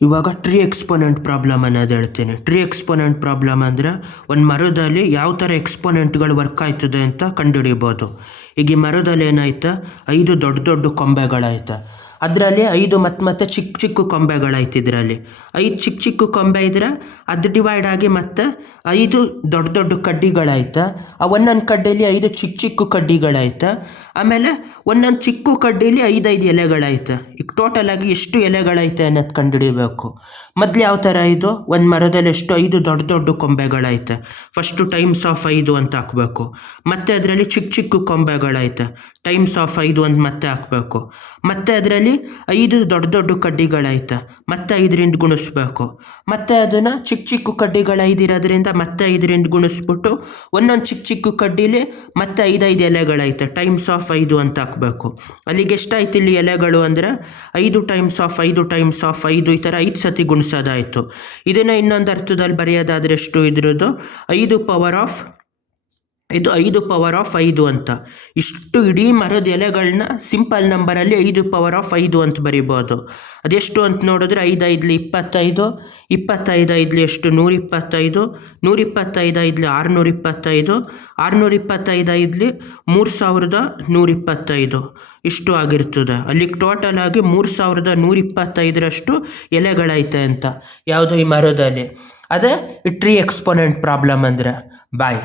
ಇವಾಗ tree exponent problem ಅನ್ನೋದು ಹೇಳ್ತೀನಿ. ಟ್ರೀ ಎಕ್ಸ್ಪೋನೆಂಟ್ ಪ್ರಾಬ್ಲಮ್ ಅಂದರೆ ಒಂದು ಮರದಲ್ಲಿ ಯಾವ ಥರ ಎಕ್ಸ್ಪೋನೆಂಟ್ಗಳು ವರ್ಕ್ ಆಯ್ತದೆ ಅಂತ ಕಂಡುಹಿಡಿಬೋದು. ಈಗ ಈ ಮರದಲ್ಲಿ ಏನಾಯ್ತು, 5 ದೊಡ್ಡ ದೊಡ್ಡ ಕೊಂಬೆಗಳಾಯ್ತು. ಅದರಲ್ಲಿ 5 ಮತ್ತೆ ಚಿಕ್ಕ ಚಿಕ್ಕ ಕೊಂಬೆಗಳಾಯ್ತು. ಇದರಲ್ಲಿ 5 ಚಿಕ್ಕ ಚಿಕ್ಕ ಕೊಂಬೆ ಇದ್ರೆ ಅದು ಡಿವೈಡ್ ಆಗಿ ಮತ್ತೆ 5 ದೊಡ್ಡ ದೊಡ್ಡ ಕಡ್ಡಿಗಳಾಯ್ತು. ಆ ಒಂದೊಂದು ಕಡ್ಡಿಯಲ್ಲಿ 5 ಚಿಕ್ಕ ಚಿಕ್ಕ ಕಡ್ಡಿಗಳಾಯ್ತು. ಆಮೇಲೆ ಒಂದೊಂದು ಚಿಕ್ಕ ಕಡ್ಡಿಲಿ 5 ಎಲೆಗಳಾಯ್ತು. ಈಗ ಟೋಟಲ್ ಆಗಿ ಎಷ್ಟು ಎಲೆಗಳೈತೆ ಅನ್ನೋದು ಕಂಡುಹಿಡಿಬೇಕು. ಮೊದಲು ಯಾವ ಥರ ಇದು, ಒಂದು ಮರದಲ್ಲಿ ಎಷ್ಟು 5 ದೊಡ್ಡ ದೊಡ್ಡ ಕೊಂಬೆಗಳೈತೆ. ಫಸ್ಟು ಟೈಮ್ಸ್ ಆಫ್ 5 ಅಂತ ಹಾಕಬೇಕು. ಮತ್ತೆ ಅದರಲ್ಲಿ ಚಿಕ್ಕ ಚಿಕ್ಕ ಕೊಂಬೆಗಳೈತೆ, ಟೈಮ್ಸ್ ಆಫ್ 5 ಅಂತ ಮತ್ತೆ ಹಾಕಬೇಕು. ಮತ್ತೆ ಅದರಲ್ಲಿ 5 ದೊಡ್ಡ ದೊಡ್ಡ ಕಡ್ಡಿಗಳೈತೆ, ಮತ್ತೆ 5ರಿಂದ ಗುಣಿಸ್ಬೇಕು. ಮತ್ತೆ ಅದನ್ನು ಚಿಕ್ಕ ಚಿಕ್ಕ ಕಡ್ಡಿಗಳು 5 ಇರೋದ್ರಿಂದ ಮತ್ತೆ 5ರಿಂದ ಗುಣಿಸ್ಬಿಟ್ಟು ಒಂದೊಂದು ಚಿಕ್ಕ ಚಿಕ್ಕ ಕಡ್ಡಿಲಿ ಮತ್ತೆ 5 ಎಲೆಗಳೈತೆ, ಟೈಮ್ಸ್ ಆಫ್ 5 ಅಂತ ಹಾಕಬೇಕು. ಅಲ್ಲಿಗೆ ಎಷ್ಟಾಯ್ತು ಇಲ್ಲಿ ಎಲೆಗಳು ಅಂದರೆ 5 ಟೈಮ್ಸ್ ಆಫ್ 5 ಟೈಮ್ಸ್ ಆಫ್ 5, ಈ ಥರ 5 ಸತಿ ಗುಣಿಸೋದಾಯಿತು. ಇದನ್ನು ಇನ್ನೊಂದು ಅರ್ಥದಲ್ಲಿ ಬರೆಯೋದಾದರೆ ಎಷ್ಟು, ಇದ್ರದ್ದು 5 ಪವರ್ ಆಫ್ 5 ಅಂತ. ಇಷ್ಟು ಇಡೀ ಮರದ ಎಲೆಗಳನ್ನ ಸಿಂಪಲ್ ನಂಬರಲ್ಲಿ 5 ಪವರ್ ಆಫ್ 5 ಅಂತ ಬರಿಬೋದು. ಅದೆಷ್ಟು ಅಂತ ನೋಡಿದ್ರೆ 5 5ಲಿ 25, 25 5ಲಿ ಎಷ್ಟು 125, 125 5ಲಿ 625, 625 5ಲಿ 3125 ಇಷ್ಟು ಆಗಿರ್ತದೆ. ಅಲ್ಲಿಗೆ ಟೋಟಲ್ ಆಗಿ 3125ರಷ್ಟು ಎಲೆಗಳೈತೆ ಅಂತ ಯಾವುದೋ ಈ ಮರದಲ್ಲಿ. ಅದೇ ಈ ಟ್ರೀ ಎಕ್ಸ್ಪೋನೆಂಟ್ ಪ್ರಾಬ್ಲಮ್ ಅಂದರೆ. ಬಾಯ್.